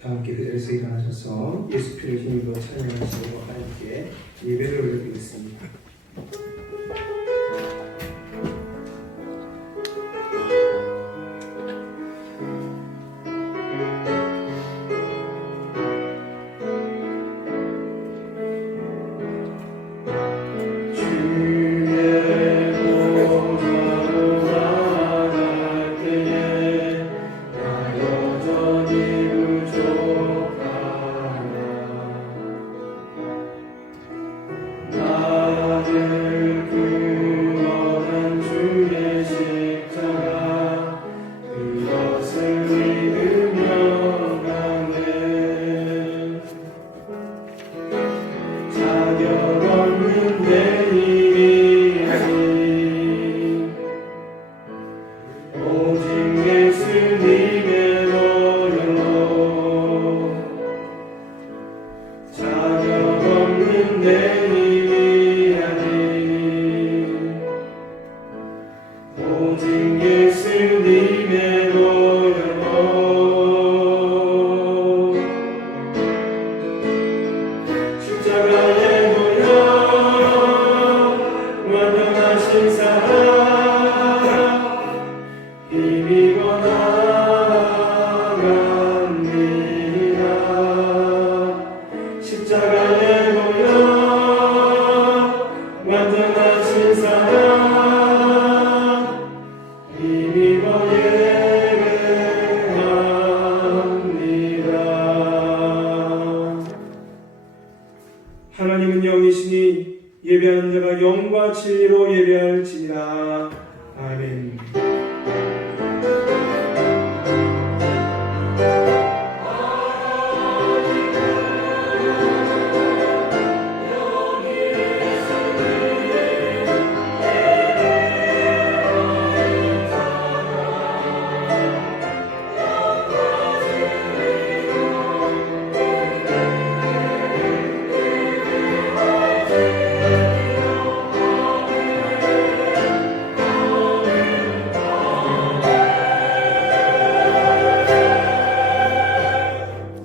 다 함께 그 자리에서 일어나셔서 예수 피를 힘입어 찬양하시고 하나님께 예배를 올려드리겠습니다. 하나님은 영이시니 예배하는 자가 영과 진리로 예배할지니라. 아멘.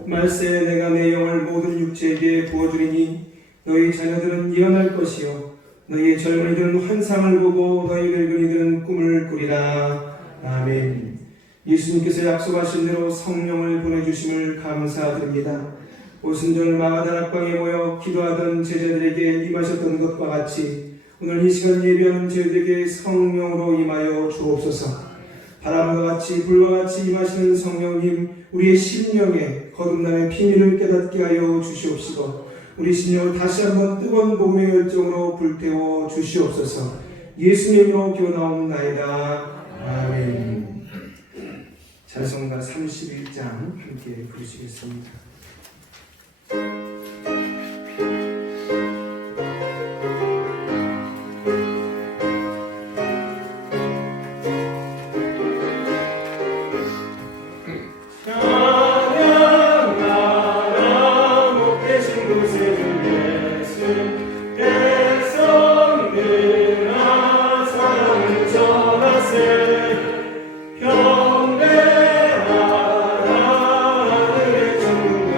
말세 내가 내 영을 모든 육체에게 부어주리니 너희 자녀들은 예언할 것이요 너희 젊은이들은 환상을 보고 너희 늙은이들은 꿈을 꾸리라. 아멘. 예수님께서 약속하신 대로 성령을 보내주심을 감사드립니다. 오순절 마가다락방에 모여 기도하던 제자들에게 임하셨던 것과 같이 오늘 이 시간 예배하는 저희들에게 성령으로 임하여 주옵소서. 바람과 같이 불과 같이 임하시는 성령님, 우리의 심령에 거듭남의 비밀을 깨닫게 하여 주시옵시고 우리 심령을 다시 한번 뜨거운 복음의 열정으로 불태워 주시옵소서. 예수님으로 기원하옵나이다. 아멘. 찬송가 31장 함께 부르시겠습니다. 경배하라 하늘의 천국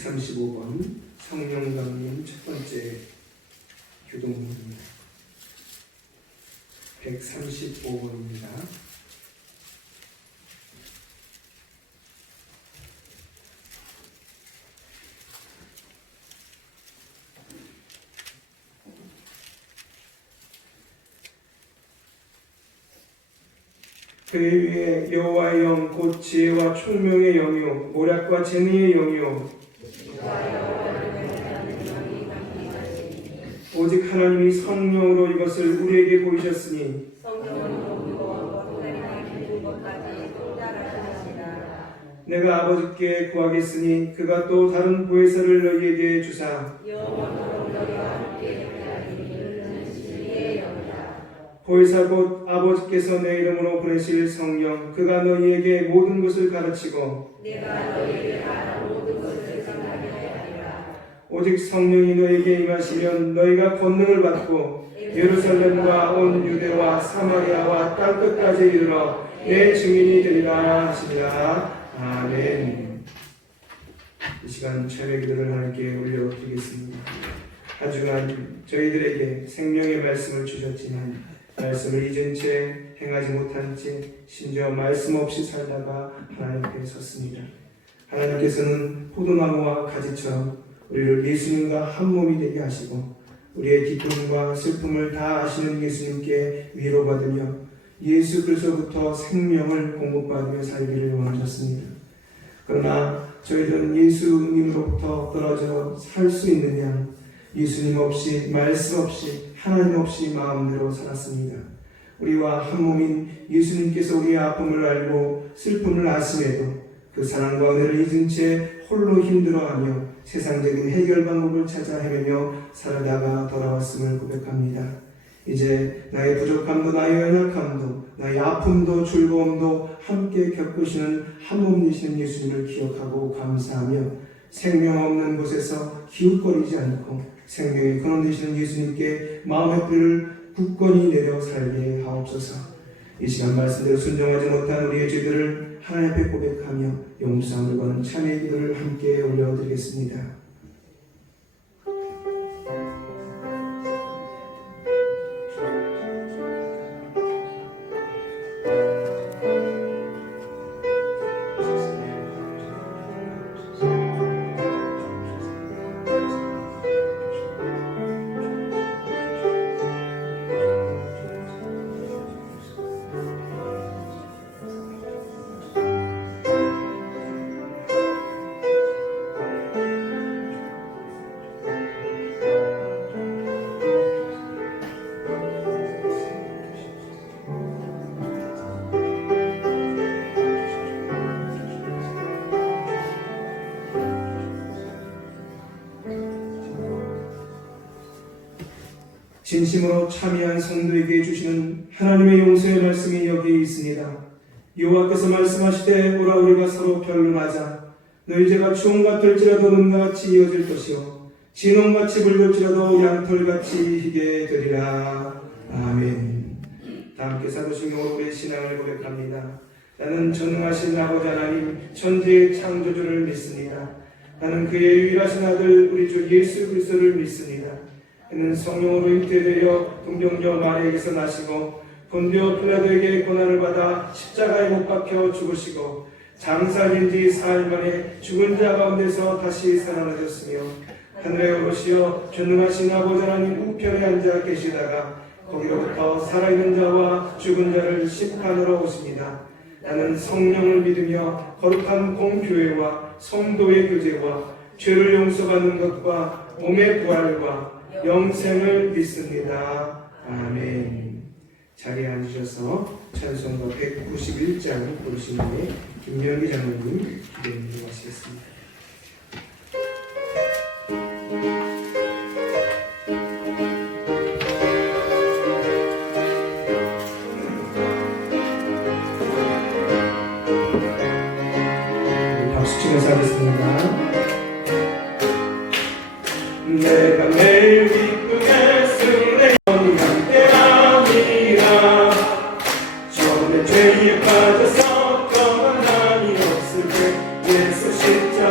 135번 성령강림 첫 번째 교동문입니다. 135번입니다. 그의 위에 여호와의 영 곧 지혜와 총명의 영이요 모략과 재능의 영이요 오직 하나님이 성령으로 이것을 우리에게 보이셨으니 내가 아버지께 구하겠으니 그가 또 다른 보혜사를 너희에게 주사 보혜사 곧 아버지께서 내 이름으로 보내실 성령 그가 너희에게 모든 것을 가르치고 오직 성령이 너희에게 임하시면 너희가 권능을 받고 예루살렘과 온 유대와 사마리아와 땅끝까지 이르러 내 증인이 되리라 하시니라. 아멘. 이 시간 찬양 기도를 하나님께 올려드리겠습니다. 한 주간 저희들에게 생명의 말씀을 주셨지만 말씀을 잊은 채 행하지 못한 채 심지어 말씀 없이 살다가 하나님 앞에 섰습니다. 하나님께서는 포도나무와 가지처럼 우리를 예수님과 한 몸이 되게 하시고 우리의 기쁨과 슬픔을 다 아시는 예수님께 위로받으며 예수 그리스도부터 생명을 공급받으며 살기를 원하셨습니다. 그러나 저희들은 예수님으로부터 떨어져 살 수 있느냐? 예수님 없이 말씀 없이 하나님 없이 마음대로 살았습니다. 우리와 한 몸인 예수님께서 우리의 아픔을 알고 슬픔을 아심에도 그 사랑과 은혜를 잊은 채 홀로 힘들어하며 세상적인 해결 방법을 찾아 헤매며 살아다가 돌아왔음을 고백합니다. 이제 나의 부족함도 나의 연약함도 나의 아픔도 즐거움도 함께 겪으시는 한 몸 되시는 예수님을 기억하고 감사하며 생명 없는 곳에서 기웃거리지 않고 생명의 근원 되시는 예수님께 마음의 뿌리를 굳건히 내려 살게 하옵소서. 이 시간 말씀대로 순종하지 못한 우리의 죄들을 하나님 앞에 고백하며 용서함을 받는 참회의 기도를 함께 올려드리겠습니다. 진심으로 참여한 성도에게 주시는 하나님의 용서의 말씀이 여기 있습니다. 여호와께서 말씀하시되 오라 우리가 서로 변론하자. 너희 죄가 추홍 같을지라도 눈같이 이어질 것이요 진홍같이 붉을지라도 양털같이 희게 되리라. 아멘. 다 함께 사도신경으로 우리의 신앙을 고백합니다. 나는 전능하신 아버지 하나님 천지의 창조주를 믿습니다. 나는 그의 유일하신 아들 우리 주 예수 그리스도를 믿습니다. 그는 성령으로 잉태되어 동정녀 마리아에게서 나시고 본디오 필라도에게 고난을 받아 십자가에 못 박혀 죽으시고 장사된 지 4일 만에 죽은 자 가운데서 다시 살아나셨으며 하늘에 오르시어 전능하신 아버지 하나님 우편에 앉아 계시다가 거기로부터 살아있는 자와 죽은 자를 심판하러 오십니다. 나는 성령을 믿으며 거룩한 공교회와 성도의 교제와 죄를 용서받는 것과 몸의 부활과 영생을 믿습니다. 아멘. 자리에 앉으셔서 찬송가 191장 부르신 후에 김명기 장로님 기도해 주시겠습니다. 박수 치면서 하겠습니다. 내가 매일 기쁘게 승리 함께 아니라 처음에 죄에 빠져서 떠난 한이 없을 때 예수 십자가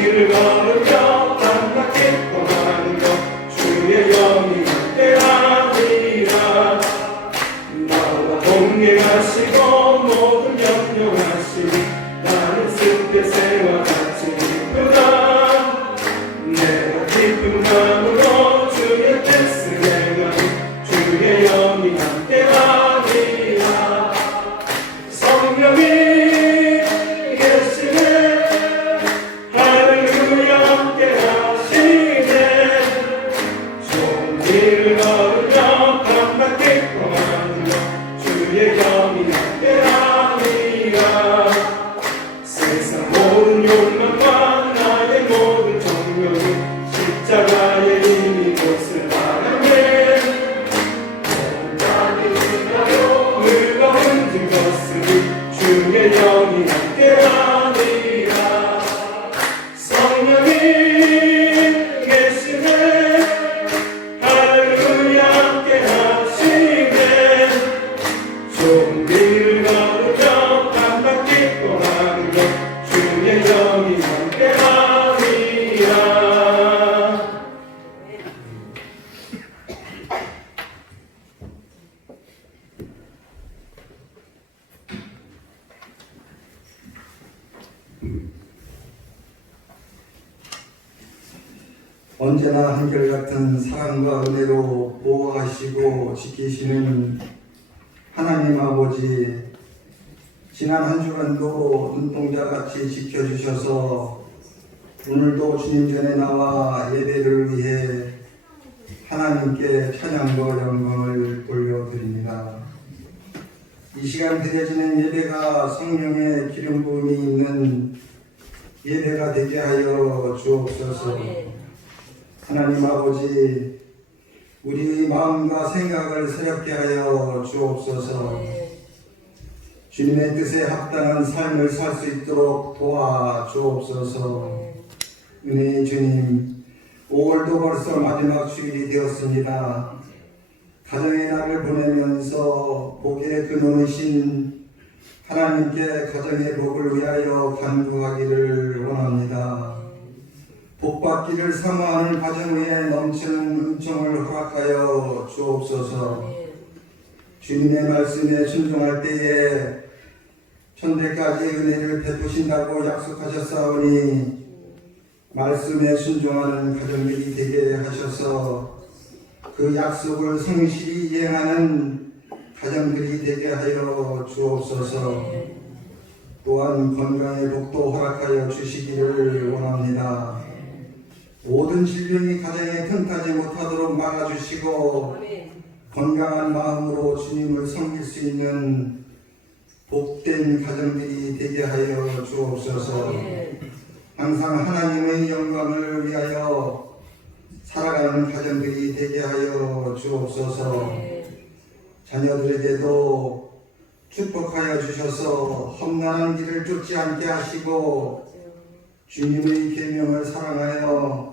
길을 걸으며 밤낮 기뻐하는 것 주의 영이 함께하리라. 나와 동행하시고 모든 염려하시니 나는 습배새와 같이 기쁘다. 내가 기쁜 마음으로 주의 뜻을 행하니 주의 영이 함께하리라. 성령이 계시네 할렐루야 함께하시네. 좋은 길을 걸으며 밤낮 기뻐하는 것 주의 영이 함께하리라. 세상 모든 욕망과 나의 모든 정욕이 십자가의 이미 곳을 바라네. 즐거운 증거쓰리 주의 영이 함께하리라. 성령이 계시네 할렐루야 함께하시네. 좋은 길을 걸으며 밤낮 기뻐하는 것 주의 영이 함께하리라. 언제나 한결같은 사랑과 은혜로 보호하시고 지키시는 하나님 아버지, 지난 한 주간도 눈동자같이 지켜주셔서 오늘도 주님 전에 나와 예배를 위해 하나님께 찬양과 영광을 돌려드립니다. 이 시간 드려지는 예배가 성령의 기름 부음이 있는 예배가 되게 하여 주옵소서. 하나님 아버지, 우리의 마음과 생각을 새롭게 하여 주옵소서. 주님의 뜻에 합당한 삶을 살 수 있도록 도와주옵소서. 은혜의 주님, 5월도 벌써 마지막 주일이 되었습니다. 가정의 날을 보내면서 복의 근원이신 하나님께 가정의 복을 위하여 간구하기를 원합니다. 복받기를 사모하는 가정 위에 넘치는 은총을 허락하여 주옵소서. 주님의 말씀에 순종할 때에 천대까지 은혜를 베푸신다고 약속하셨사오니 말씀에 순종하는 가정들이 되게 하셔서 그 약속을 성실히 이행하는 가정들이 되게 하여 주옵소서. 또한 건강의 복도 허락하여 주시기를 원합니다. 모든 질병이 가정에 틈타지 못하도록 막아주시고 건강한 마음으로 주님을 섬길 수 있는 복된 가정들이 되게 하여 주옵소서. 항상 하나님의 영광을 위하여 살아가는 가정들이 되게 하여 주옵소서. 자녀들에게도 축복하여 주셔서 험난한 길을 쫓지 않게 하시고 주님의 계명을 사랑하여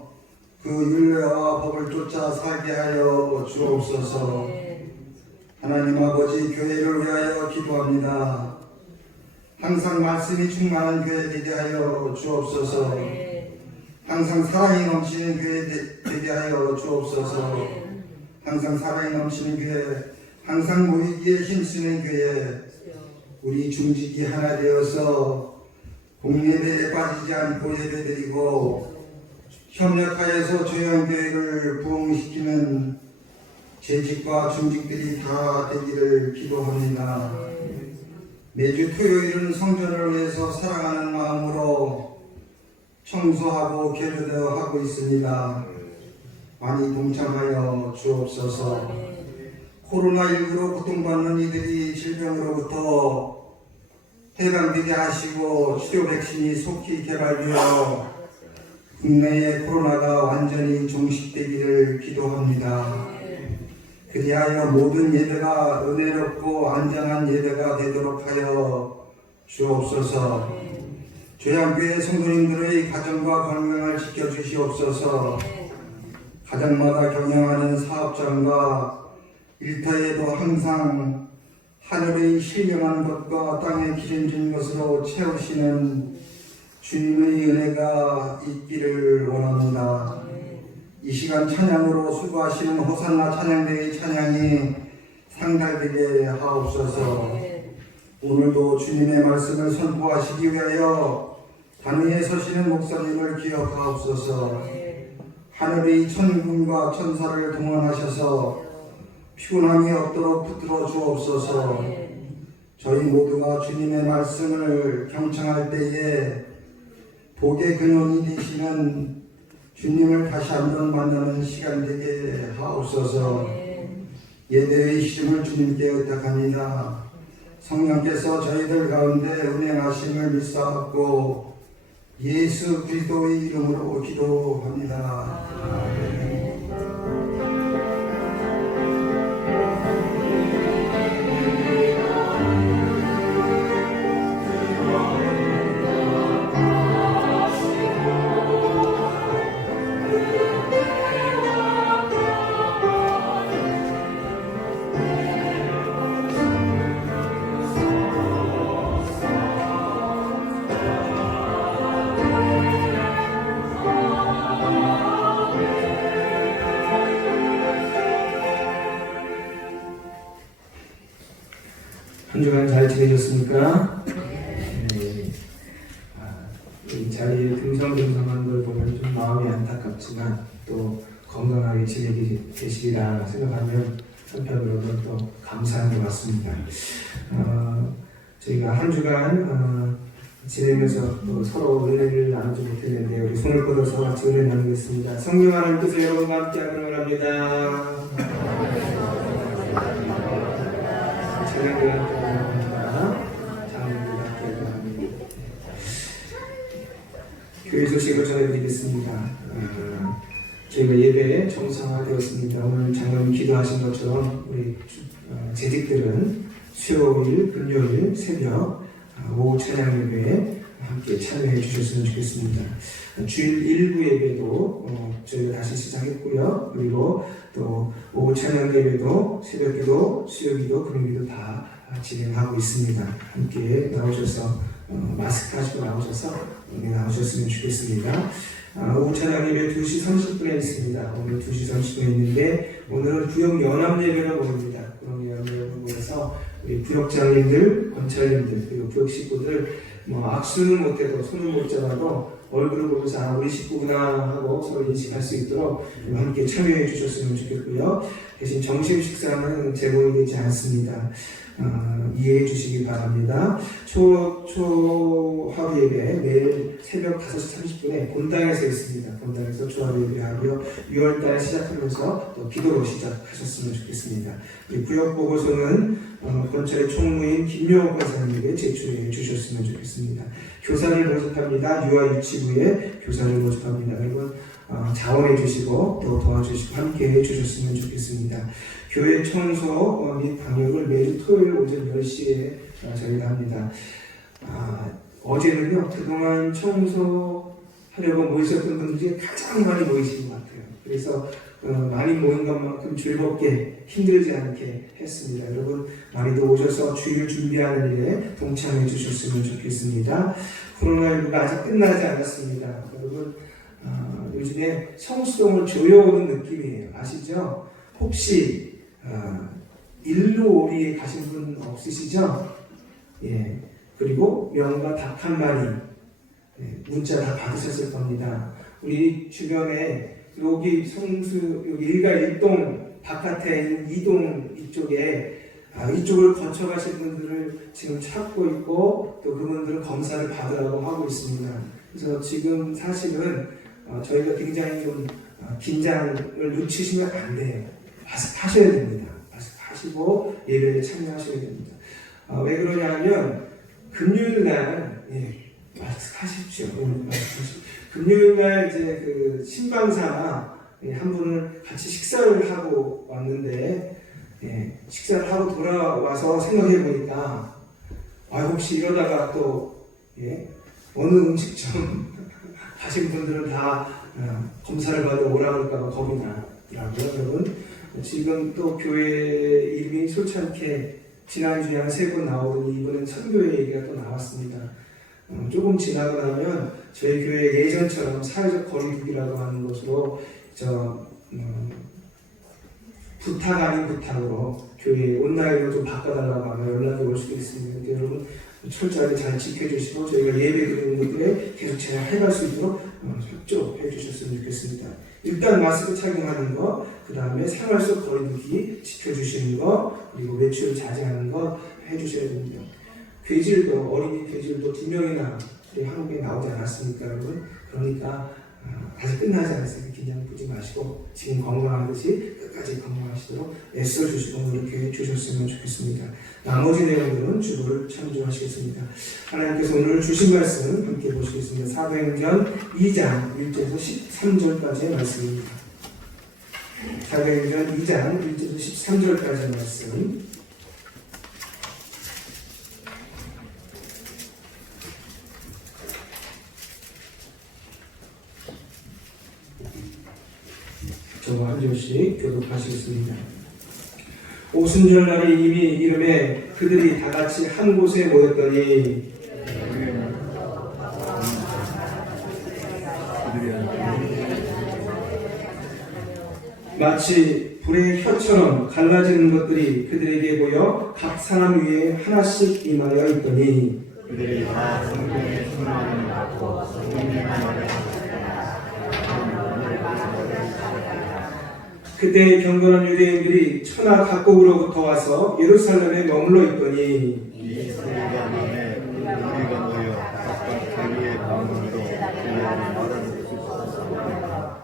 그 율례와 법을 쫓아 살게 하여 주옵소서. 하나님 아버지, 교회를 위하여 기도합니다. 항상 말씀이 충만한 교회 되게 하여 주옵소서. 항상 사랑이 넘치는 교회 되게 하여 주옵소서. 항상 사랑이 넘치는 교회, 항상 모이기에 힘쓰는 교회, 우리 중직이 하나 되어서 공예배에 빠지지 않고 예배드리고 협력하여서 조영교회를 부흥시키는 재직과 중직들이 다 되기를 기도합니다. 매주 토요일은 성전을 위해서 사랑하는 마음으로 청소하고 개조하고 있습니다. 많이 동참하여 주옵소서. 코로나19로 고통받는 이들이 질병으로부터 해방되게 하시고 치료 백신이 속히 개발되어 국내의 코로나가 완전히 종식되기를 기도합니다. 그리하여 모든 예배가 은혜롭고 안전한 예배가 되도록 하여 주옵소서. 조양교회 성도님들의 가정과 건강을 지켜주시옵소서. 가정마다 경영하는 사업장과 일터에도 항상 하늘의 신령한 것과 땅의 기름진 것으로 채우시는 주님의 은혜가 있기를 원합니다. 이 시간 찬양으로 수고하시는 호산나 찬양대의 찬양이 상달되게 하옵소서. 오늘도 주님의 말씀을 선포하시기 위하여 단위에 서시는 목사님을 기억하옵소서. 하늘의 천군과 천사를 동원하셔서 피곤함이 없도록 붙들어 주옵소서. 저희 모두가 주님의 말씀을 경청할 때에 복의 근원이 되시는 주님을 다시 한번 만나는 시간 되게 하옵소서. 예배의 시름을 주님께 의탁합니다. 성령께서 저희들 가운데 운행하심을 믿사옵고 예수 그리스도의 이름으로 기도합니다. 아멘. 한 주간 잘 지내셨습니까? 네. 이 자리에 듬성듬성한 걸 보면 좀 마음이 안타깝지만 또 건강하게 지내게 되시리라 생각하면 한편으로는 또 감사한 것 같습니다. 저희가 한 주간 지내면서 또 서로 은혜를 나누지 못했는데 우리 손을 뻗어서 같이 은혜 나누겠습니다. 성령 하나님께서 여러분과 함께 하기를 원합니다. 교회 소식을 전해드리겠습니다. 저희가 예배에 정상화되었습니다. 오늘 장로님 기도하신 것처럼 우리 재직들은 수요일, 금요일 새벽 오후 찬양 예배에 함께 참여해 주셨으면 좋겠습니다. 주일 일부 예배도 저희가 다시 시작했고요. 그리고 또 오후 찬양 예배도 새벽기도, 수요기도, 금요기도 다 진행하고 있습니다. 함께 나오셔서 마스크 하시고 나오셨으면 좋겠습니다. 오후 찬양 예배 2시 30분에 있습니다. 오늘 2시 30분에 있는데 오늘은 구역 연합 예배로 모입니다. 구역 연합 예배로 모여서 우리 구역장님들, 권찰님들, 그리고 구역 식구들 악수는 못해도 손을 못 잡아도 얼굴을 보면서 우리 식구구나 하고 서로 인식할 수 있도록 함께 참여해 주셨으면 좋겠고요. 대신 점심 식사는 제공이 되지 않습니다. 이해해 주시기 바랍니다. 초하루 예배 내일 새벽 5시 30분에 본당에서 있습니다. 본당에서 초하루 예배하고요. 6월달에 시작하면서 또 기도로 시작하셨으면 좋겠습니다. 구역 보고서는 권찰의 총무인 김명호 권사님에게 제출해 주셨으면 좋겠습니다. 교사를 모집합니다. 유아 유치부에 교사를 모집합니다. 여러분 자원해 주시고 또 도와주시고 함께 해 주셨으면 좋겠습니다. 교회 청소 및 방역을 매주 토요일 오전 10시에 저희가 합니다. 어제는요, 그동안 청소하려고 모이셨던 분들이 가장 많이 모이신 것 같아요. 그래서 많이 모인 것만큼 즐겁게 힘들지 않게 했습니다. 여러분 많이도 오셔서 주일 준비하는 일에 동참해 주셨으면 좋겠습니다. 코로나19가 아직 끝나지 않았습니다. 여러분 요즘에 성수동을 조여오는 느낌이에요. 아시죠? 혹시 일로오리에 가신 분 없으시죠? 예. 그리고 명과 닭 한 마리 문자 다 받으셨을 겁니다. 우리 주변에 여기 성수 여기 일가 1동 바깥에 있는 2동 이쪽을 거쳐가신 분들을 지금 찾고 있고 또 그분들은 검사를 받으라고 하고 있습니다. 그래서 지금 사실은 저희가 굉장히 좀 긴장을 늦추시면 안 돼요. 마스크 하셔야 됩니다. 마스크 하시고 예배에 참여하셔야 됩니다. 왜 그러냐면 금요일날 마스크 하십시오. 금요일날 이제 그 신방사 한 분을 같이 식사를 하고 왔는데 식사를 하고 돌아와서 생각해 보니까 혹시 이러다가 또 어느 음식점 하신 분들은 다 검사를 받아 오라 그럴까봐 겁이 나더라고요. 여러분 지금 또 교회 이름이 솔찬게 지난주에 한 3번 나오더니 이번엔 천교회 얘기가 또 나왔습니다. 조금 지나고 나면 저희 교회 예전처럼 사회적 거리두기라고 하는 것으로 부탁 아닌 부탁으로 교회 온라인으로 좀 바꿔달라고 하면 연락이 올 수도 있습니다. 그러니까 여러분 철저하게 잘 지켜주시고 저희가 예배 드리는 것들에 계속 잘 해갈 수 있도록 협조해 주셨으면 좋겠습니다. 일단 마스크 착용하는 것, 그 다음에 생활 속 거리두기 지켜주시는 것, 그리고 외출 자제하는 것 해주셔야 됩니다. 괴질도 어린이 괴질도 2명이나 한국에 나오지 않았습니까, 여러분? 그러니까 아직 끝나지 않았으니까 긴장 풀지 마시고 지금 건강하듯이 끝까지 건강하시도록 애써주시고 노력해 주셨으면 좋겠습니다. 나머지 내용들은 주보를 참조하시겠습니다. 하나님께서 오늘 주신 말씀 함께 보시겠습니다. 사도행전 2장 1절에서 13절까지의 말씀입니다. 사도행전 2장 1절에서 13절까지의 말씀. 저와 한 절씩 교독하시겠습니다. 오순절날에 이미 이름에 그들이 다 같이 한 곳에 모였더니 마치 불의 혀처럼 갈라지는 것들이 그들에게 보여 각 사람 위에 하나씩 임하여 있더니 그들이 다 성경의 충만을 받고 성경의 말을 그때 경건한 유대인들이 천하 각국으로부터 와서 예루살렘에 머물러 있더니 이 소리가 남에 우리가 모여 각각 자기의 방언으로 주의 말을 듣고 있었습니다.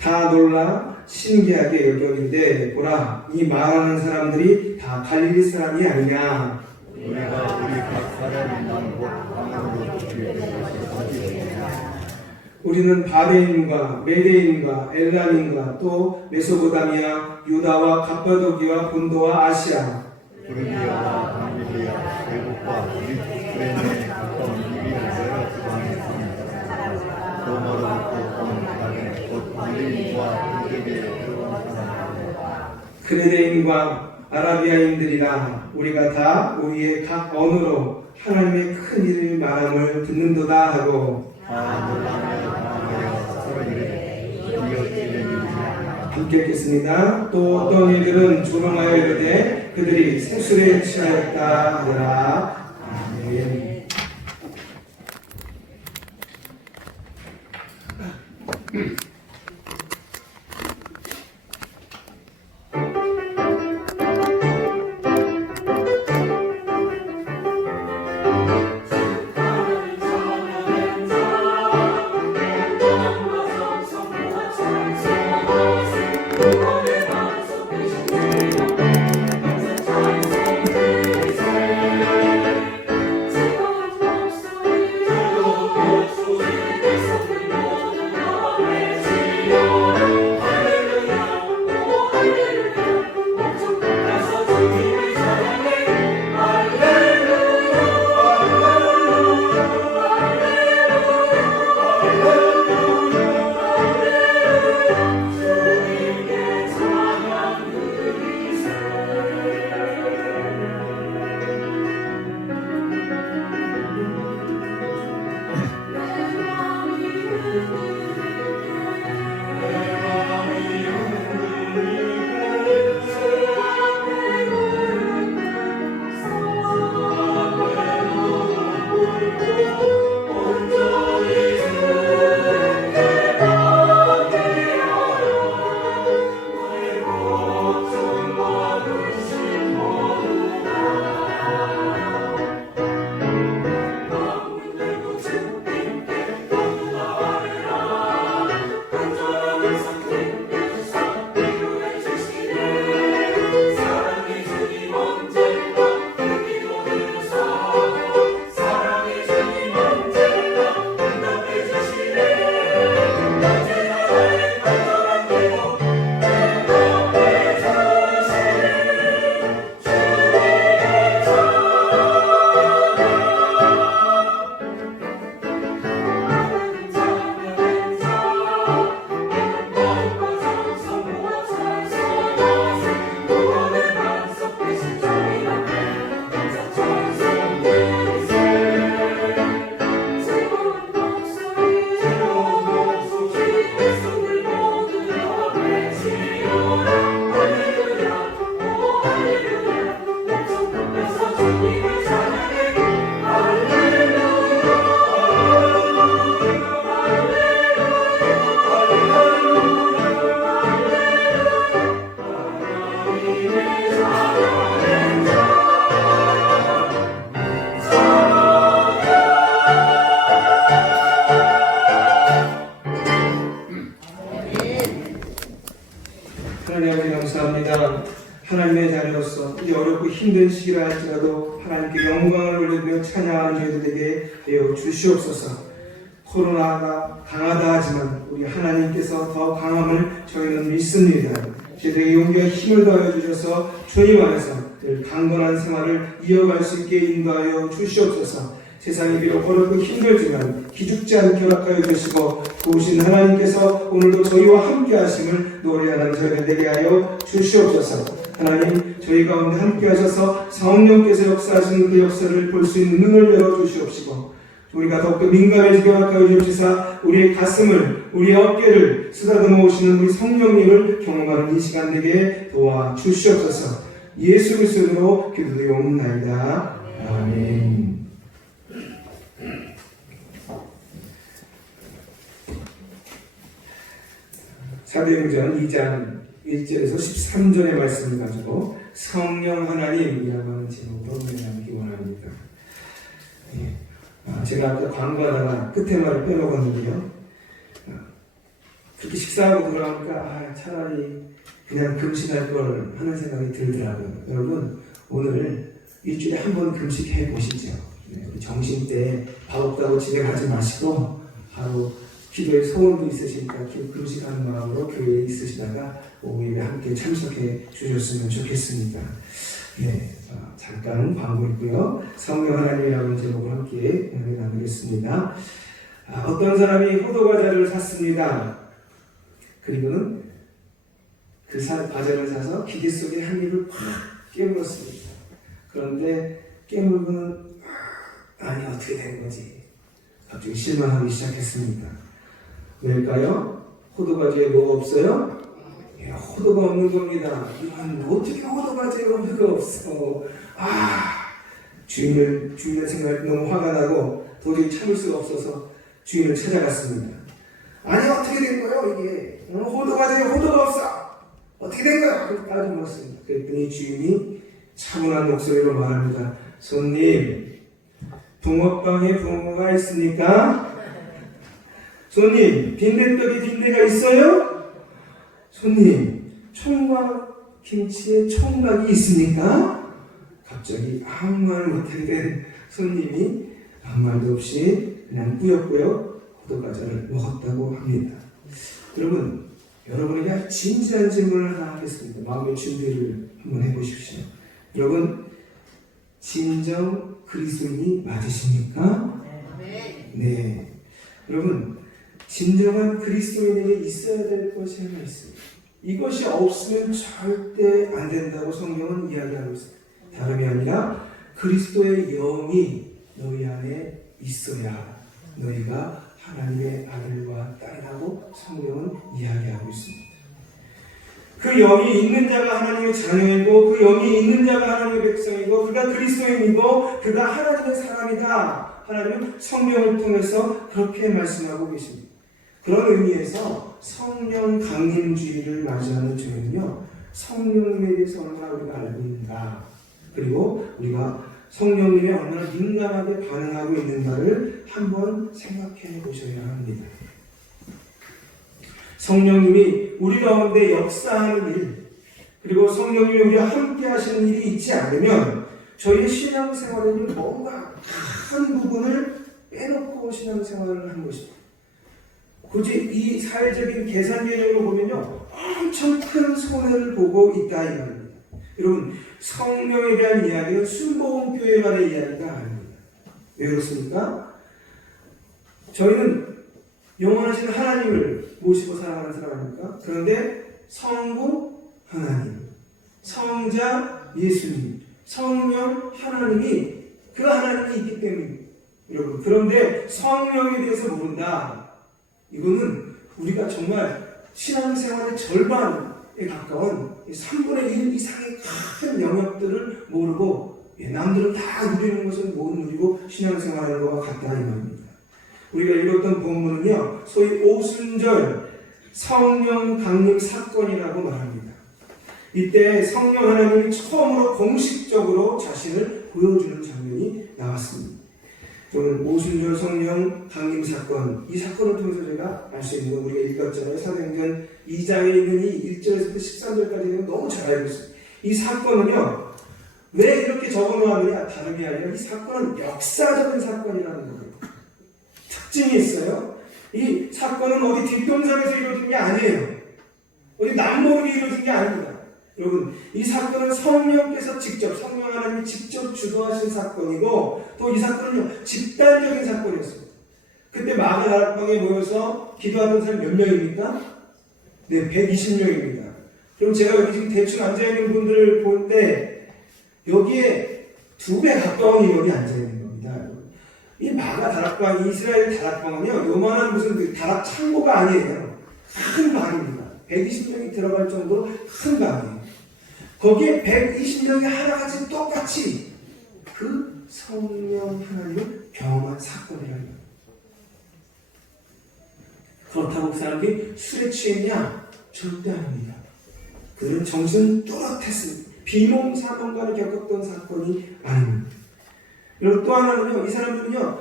다 놀라 신기하게 여겨는데 보라 이 말하는 사람들이 다 갈릴리 사람이 아니냐. 우리가 우리 각 사람이 난곳 방언으로 주의 말을 우리는 바데인과 메데인과 엘람인과 또 메소포타미아, 유다와 갑바도기와 본도와 아시아 부르기아와 감리기아 외국과 유프레네에 가까운 이비인 여러 지방에 삽니다. 로마로부터 온 나는 곧 유대인과 유대계에 들어온 사람들과 그레데인과 아라비아인들이라 우리가 다 우리의 각 언어로 하나님의 큰 일을 말함을 듣는도다 하고 다 놀라며 당하여 서로 이르되 이 어찌된 일이냐. 함께 읽겠습니다. 또 어떤 이들은 조롱하여 이르되 그들이 세술에 취하였다 하더라. 아멘. Thank you. 하나님 아버지 감사합니다. 하나님의 자녀로서 이 어렵고 힘든 시기라 할지라도 하나님께 영광을 올려드리며 찬양하는 저희들에게 되어 주시옵소서. 코로나가 강하다 하지만 우리 하나님께서 더 강함을 저희는 믿습니다. 저희들에게 용기와 힘을 더하여 주셔서 주님 안에서 늘 강건한 생활을 이어갈 수 있게 인도하여 주시옵소서. 세상이 비록 어렵고 힘들지만 기죽지 않게 허락하여 주시고 도우신 하나님께서 오늘도 저희와 함께 하심을 노래하는 저희들 되게 하여 주시옵소서. 하나님 저희 가운데 함께 하셔서 성령께서 역사하시는 그 역사를 볼 수 있는 눈을 열어주시옵시고 우리가 더욱더 민감해지게 허락하여 주시사 우리의 가슴을 우리의 어깨를 쓰다듬어 오시는 우리 성령님을 경험하는 이 시간 되게 도와주시옵소서. 예수 그리스도로 기도드리옵나이다. 아멘. 사도행전 2장 1절에서 13절의 말씀을 가지고 성령 하나님이라고 하는 제목으로 논의하기 원합니다. 제가 아까 광고하다가 끝에 말을 빼먹었는데요. 그렇게 식사하고 돌아오니까 차라리 그냥 금식할 걸 하는 생각이 들더라고요. 여러분 오늘 일주일에 한 번 금식해 보시죠. 정신 때 밥 없다고 집에 가지 마시고 바로 기도의 소원도 있으시니까 금식하는 마음으로 교회에 있으시다가 오후에 함께 참석해 주셨으면 좋겠습니다. 잠깐 광고 있고요. 성령 하나님이라는 제목으로 함께 나누겠습니다. 어떤 사람이 호두과자를 샀습니다. 그리고는 그 과자를 사서 기계 속에 한 입을 팍 깨물었습니다. 그런데 깨물고는 아니 어떻게 된 거지? 갑자기 실망하기 시작했습니다. 왜일까요? 호두과자에 뭐가 없어요? 호두가 없는 겁니다. 이건 어떻게 호두과자에 호두가 없어? 주인의 생각이 너무 화가 나고 도저히 참을 수가 없어서 주인을 찾아갔습니다. 아니 어떻게 된 거예요 이게? 호두과자에 호두가 없어. 어떻게 된 거야? 그렇게 따져물었습니다. 그랬더니 주인이 차분한 목소리로 말합니다. 손님, 붕어빵에 붕어가 있습니까? 손님, 빈대떡에 빈대가 있어요? 손님, 총각 김치에 총각이 있습니까? 갑자기 아무 말 못하게 된 손님이 아무 말도 없이 그냥 꾸역꾸역 호두과자를 먹었다고 합니다. 여러분에게 진지한 질문을 하나 하겠습니다. 마음의 준비를 한번 해보십시오. 여러분, 진정 그리스도인이 맞으십니까? 네. 여러분, 진정한 그리스도인에게 있어야 될 것이 하나 있습니다. 이것이 없으면 절대 안 된다고 성경은 이야기하고 있습니다. 다름이 아니라 그리스도의 영이 너희 안에 있어야 너희가 하나님의 아들과 딸이라고 성경은 이야기하고 있습니다. 그 영이 있는 자가 하나님의 자녀이고 그 영이 있는 자가 하나님의 백성이고 그가 그리스도인이고 그가 하나님의 사람이다. 하나님은 성령을 통해서 그렇게 말씀하고 계십니다. 그런 의미에서 성령 강림주의를 맞이하는 저희는요, 성령님에 대해서 얼마나 우리가 알고 있는가, 그리고 우리가 성령님에 얼마나 민감하게 반응하고 있는가를 한번 생각해 보셔야 합니다. 성령님이 우리 가운데 역사하는 일, 그리고 성령님이 우리와 함께 하시는 일이 있지 않으면 저희의 신앙생활에는 뭔가 큰 부분을 빼놓고 신앙생활을 하는 것입니다. 굳이 이 사회적인 계산 개념으로 보면요, 엄청 큰 손해를 보고 있다 이 말입니다. 여러분, 성령에 대한 이야기는 순복음교회만의 이야기가 아닙니다. 왜 그렇습니까? 저희는 영원하신 하나님을 모시고 살아가는 사람 아닙니까? 그런데 성부 하나님, 성자 예수님, 성령 하나님이 그 하나님이 있기 때문입니다. 여러분, 그런데 성령에 대해서 모른다. 이거는 우리가 정말 신앙생활의 절반에 가까운 3분의 1 이상의 큰 영역들을 모르고 남들은 다 누리는 것을 못 누리고 신앙생활하는 것과 같다 이 말입니다. 우리가 읽었던 본문은요, 소위 오순절 성령 강림 사건이라고 말합니다. 이때 성령 하나님이 처음으로 공식적으로 자신을 보여주는 장면이 나왔습니다. 오늘 오순절 성령 강림 사건, 이 사건을 통해서 저희가 알 수 있는 건 우리가 읽었잖아요. 사도행전 2장에 있는 이 1절에서부터 13절까지 너무 잘 알고 있어요. 이 사건은요, 왜 이렇게 적어놓았느냐? 다른 게 아니라 이 사건은 역사적인 사건이라는 거예요. 특징이 있어요. 이 사건은 어디 뒷동산에서 이루어진 게 아니에요. 어디 남모르게 이루어진 게 아닙니다. 여러분, 이 사건은 성령께서 직접, 성령 하나님이 직접 주도하신 사건이고, 또 이 사건은요, 집단적인 사건이었습니다. 그때 마가다락방에 모여서 기도하던 사람 몇 명입니까? 네, 120명입니다. 그럼 제가 여기 지금 대충 앉아있는 분들을 볼 때, 여기에 2배 가까운 인원이 앉아있는 겁니다. 이 마가다락방, 이스라엘 다락방은요, 요만한 무슨 그 다락 창고가 아니에요. 큰 방입니다. 120명이 들어갈 정도로 큰 방이에요. 거기에 120명이 하나같이 똑같이 그 성령 하나님을 경험한 사건이라는 거예요. 그렇다고 그 사람들이 술에 취했냐? 절대 아닙니다. 그들은 정신은 뚜렷했습니다. 비몽사몽간을 겪었던 사건이 아닙니다. 그리고 또 하나는요, 이 사람들은요,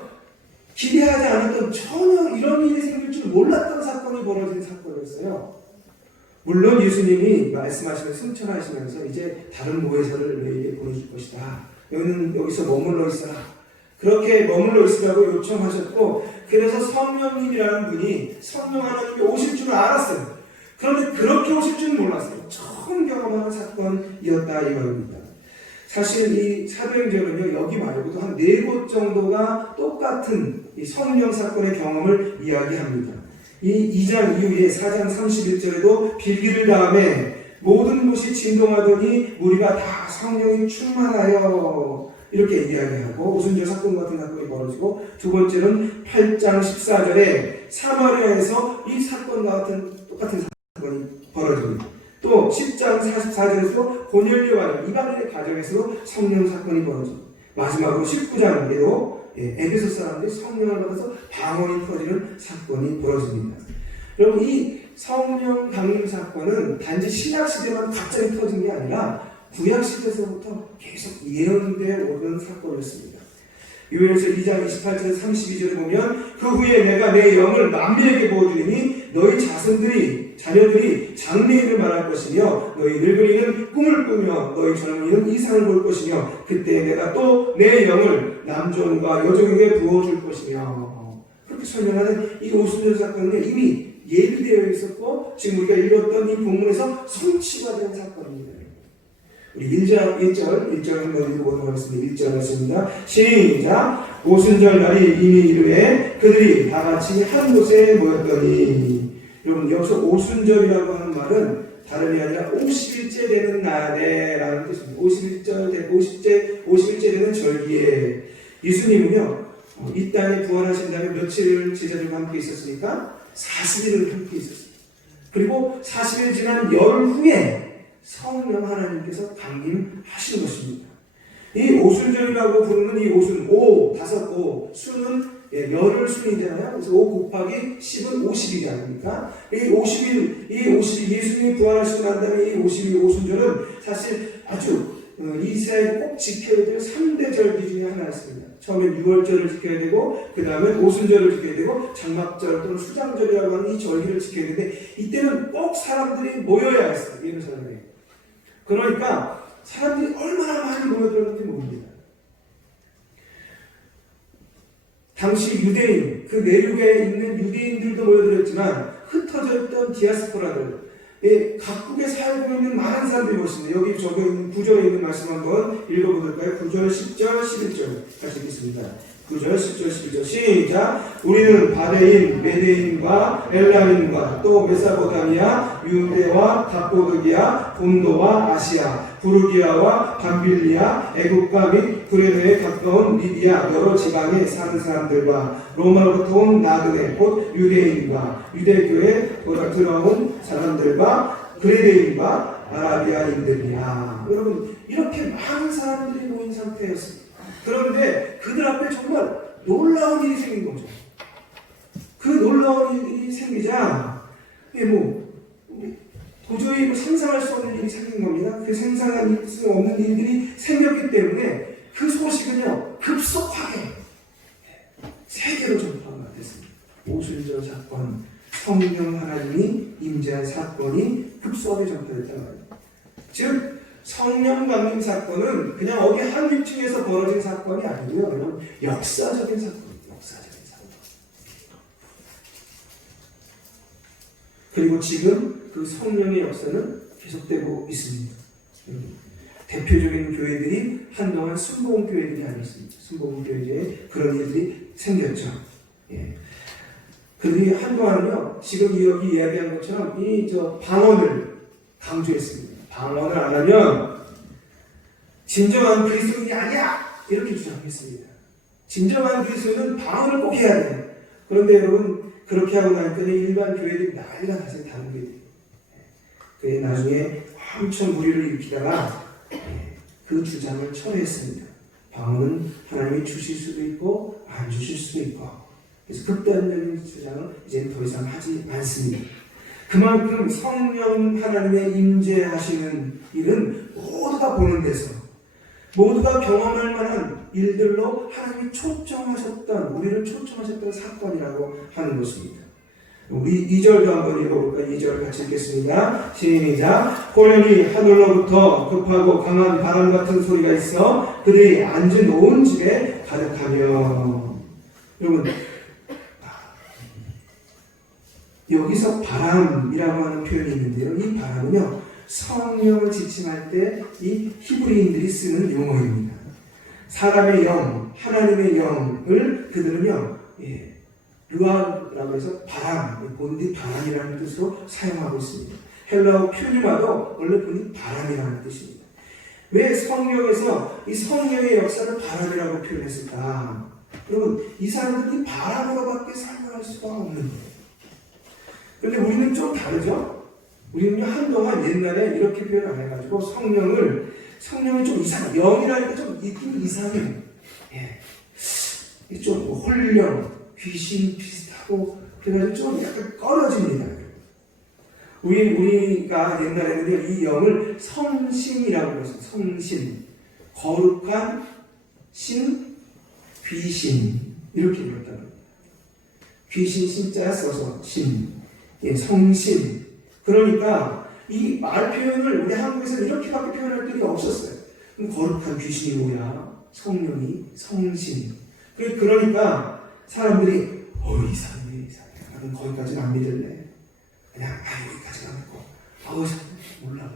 기대하지 않았던, 전혀 이런 일이 생길 줄 몰랐던 사건이 벌어진 사건이었어요. 물론 예수님이 말씀하시면서 승천하시면서 이제 다른 모회사를 너희에게 보내줄 것이다. 너희는 여기서 머물러 있어라. 그렇게 머물러 있으라고 요청하셨고, 그래서 성령님이라는 분이 성령 하나님이 오실 줄은 알았어요. 그런데 그렇게 오실 줄은 몰랐어요. 처음 경험하는 사건이었다 이겁니다. 사실 이 사도행전은요, 여기 말고도 한 4곳 정도가 똑같은 이 성령 사건의 경험을 이야기합니다. 이 2장 이후에 4장 31절에도 빌기를 다음에 모든 곳이 진동하더니 우리가 다 성령이 충만하여 이렇게 이야기하고, 오순절 사건 같은 사건이 벌어지고, 두 번째는 8장 14절에 사마리아에서 이 사건과 같은 똑같은 사건이 벌어집니다. 또 10장 44절에서 고넬료 가정, 이방인의 가정에서 성령 사건이 벌어집니다. 마지막으로 19장에도 에베소 사람들이 성령을 받아서 방언이 터지는 사건이 벌어집니다. 여러분, 이 성령 강림 사건은 단지 신약시대만 갑자기 터진 게 아니라 구약시대에서부터 계속 예언되어 오던 사건이었습니다. 요엘서 2장 28절 32절을 보면, 그 후에 내가 내 영을 만민에게 부어주리니 너희 자녀들이 장래일을 말할 것이며, 너희 늙은이는 꿈을 꾸며 너희 젊은이는 이상을 볼 것이며, 그때 내가 또 내 영을 남종과 여종에게 부어줄 것이며. 그렇게 설명하는 이 오순절 사건은 이미 예비되어 있었고, 지금 우리가 읽었던 이 본문에서 성취가 된 사건입니다. 우리 1절 한번 읽어보도록 하겠습니다. 1절 말씀입니다. 시작! 오순절 날이 이미 이르에 그들이 다 같이 한 곳에 모였더니. 여러분, 여기서 오순절이라고 하는 말은 다름이 아니라 50일째 되는 날에라는 뜻입니다. 50일째 되는 절기에. 예수님은요, 이 땅에 부활하신 다음에 며칠을 제자들과 함께 있었으니까 40일을 함께 있었습니다. 그리고 40일 지난 열 후에 성령 하나님께서 강림하신 것입니다. 이 오순절이라고 부르는 이 오순, 다섯 오, 수는 열흘 순이잖아요. 그래서 5 곱하기 10은 50일이 아닙니까? 이 50일, 예수님이 부활하시고 난 다음에 이 50일 오순절은 사실 아주 이스라엘이 꼭 지켜야 될 3대 절기 중에 하나였습니다. 처음에 6월절을 지켜야 되고, 그 다음에 오순절을 지켜야 되고, 장막절 또는 수장절이라고 하는 이 절기를 지켜야 되는데, 이때는 꼭 사람들이 모여야 했어요. 예루살렘에. 그러니까 사람들이 얼마나 많이 모여들었는지 모릅니다. 당시 유대인, 그 내륙에 있는 유대인들도 모여들었지만 흩어져 있던 디아스포라들, 각국에 살고 있는 많은 사람들이 모였습니다. 여기 적혀 있는 9절에 있는 말씀 한번 읽어볼까요? 9절, 10절, 11절 같이 읽겠습니다. 9절, 10절, 11절 시작! 우리는 바데인, 메데인과 엘라민과 또 메사포타미아, 유대와 갑보드기아, 본도와 아시아, 부르기아와 밤빌리아, 애국과 및 구레네에 가까운 리비아 여러 지방에 사는 사람들과 로마로부터 온 나그네 곧 유대인과 유대교에 들어온 사람들과 그레네인과 아라비아인들이야. 여러분, 이렇게 많은 사람들이 모인 상태였습니다. 그런데 그들 앞에 정말 놀라운 일이 생긴 거죠. 그 놀라운 일이 생기자 도저히 상상할 수 없는 일이 생긴 겁니다. 그 상상할 수 없는 일들이 생겼기 때문에 그 소식은요 급속하게 성령 하나님이 임재한 사건이 급속하게 전파됐단 말이에요. 즉 성령 강림 사건은 그냥 어디 한 위층에서 벌어진 사건이 아니고요. 여러분 역사적인 사건입니다. 역사적인 사건. 그리고 지금 그 성령의 역사는 계속되고 있습니다. 대표적인 교회들이 한동안 순복음 교회들이 아니었습니다. 순복음 교회에 그런 일들이 생겼죠. 예. 그들이 한동안은요, 지금 여기 이야기한 것처럼 방언을 강조했습니다. 방언을 안 하면 진정한 그리스도인이 아니야! 이렇게 주장했습니다. 진정한 그리스도인은 방언을 꼭 해야 돼. 그런데 여러분, 그렇게 하고 나니까 일반 교회들이 난리가 났어요. 다른 교회들이. 그게 나중에 엄청 무리를 일으키다가 그 주장을 철회했습니다. 방언은 하나님이 주실 수도 있고 안 주실 수도 있고, 그래서 극단적인 주장을 이제 더 이상 하지 않습니다. 그만큼 성령 하나님의 임재하시는 일은 모두가 보는 데서, 모두가 경험할 만한 일들로 하나님이 우리를 초청하셨던 사건이라고 하는 것입니다. 우리 2절도 한번 읽어볼까요? 2절 같이 읽겠습니다. 시작. 호련히 하늘로부터 급하고 강한 바람 같은 소리가 있어 그들이 앉은 온 집에 가득하며. 여러분, 여기서 바람이라고 하는 표현이 있는데요. 이 바람은요, 성령을 지칭할 때 이 히브리인들이 쓰는 용어입니다. 사람의 영, 하나님의 영을 그들은요, 르아라고 해서 바람, 본디 바람이라는 뜻으로 사용하고 있습니다. 헬라어 퓨니마도 원래 본디 바람이라는 뜻입니다. 왜 성령에서 이 성령의 역사를 바람이라고 표현했을까? 여러분, 이 사람들이 바람으로밖에 설명할 수가 없는 거예요. 그런데 우리는 좀 다르죠? 우리는 한동안 옛날에 이렇게 표현 안 해가지고 성령이 좀 이상해. 영이라니까 좀 느낌이 이상해. 예. 좀 홀령, 귀신 비슷하고, 그래가지고 좀 약간 꺼려집니다. 우리가 옛날에는 이 영을 성신이라고 해서 성신, 거룩한 신, 귀신, 이렇게 불렀다는 겁니다. 귀신 신자 써서 신, 성신. 그러니까 이 말 표현을 우리 한국에서는 이렇게밖에 표현할 길이 없었어요. 그럼 거룩한 귀신이 뭐야? 성령이 성신. 그러니까 사람들이 이상해. 나는 거기까지는 안 믿을래. 그냥 여기까지는 안 믿고 몰라.